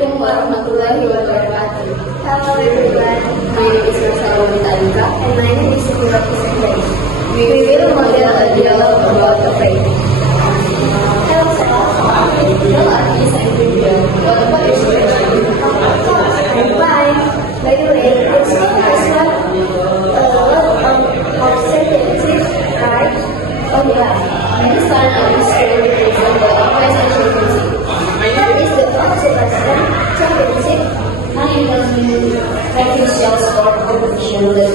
Assalamualaikum warahmatullahi wabarakatuh. Hello everyone, My name is Marcelo Vitalika. and my name is Sukura Kisendai. We will model a dialogue about the faith. Hello Sarah. Hello, Artis and Lydia. What about your situation? I'm fine. By the way, this school has a lot of sentences, right? Oh yeah, let's start our story with the example of present championship. What is the Sebastian Championship? Honey was in official sport competition that